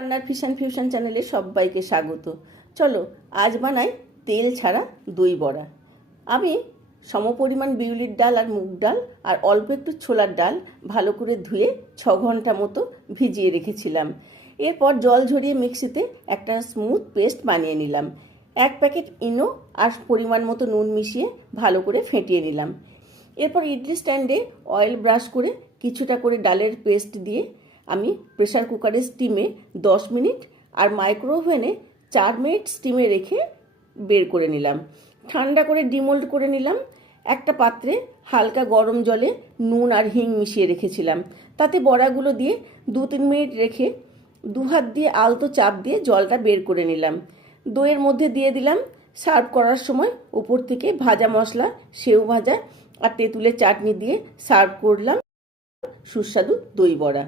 রান্নার ফিউশন চ্যানেলে সবাইকে স্বাগত। চলো আজ বানাই তেল ছাড়া দই বড়া। আমি সমপরিমাণ বিউলির ডাল আর মুগ ডাল আর অল্প একটু ছোলার ডাল ভালো করে ধুয়ে 6 ঘন্টা মতো ভিজিয়ে রেখেছিলাম। এরপর জল ঝরিয়ে মিক্সিতে একটা স্মুথ পেস্ট বানিয়ে নিলাম। 1 প্যাকেট ইনো আর পরিমাণ মতো নুন মিশিয়ে ভালো করে ফেটিয়ে নিলাম। এরপর ইডলি স্ট্যান্ডে অয়েল ব্রাশ করে কিছুটা করে ডালের পেস্ট দিয়ে আমি প্রেসার কুকারে স্টিমে 10 মিনিট আর মাইক্রো ওভেনে 4 মিনিট স্টিমে রেখে বের করে নিলাম। ঠান্ডা করে ডিমোল্ড করে নিলাম। একটা পাত্রে হালকা গরম জলে নুন আর হিং মিশিয়ে রেখেছিলাম। তাতে বড়াগুলো দিয়ে 2-3 মিনিট রেখে 2 হাত দিয়ে আলতো চাপ দিয়ে জলটা বের করে নিলাম। দইয়ের মধ্যে দিয়ে দিলাম। সার্ভ করার সময় উপর থেকে ভাজা মশলা, সেও ভাজা আর তেঁতুলের চাটনি দিয়ে সার্ভ করলাম সুস্বাদু দই বড়া।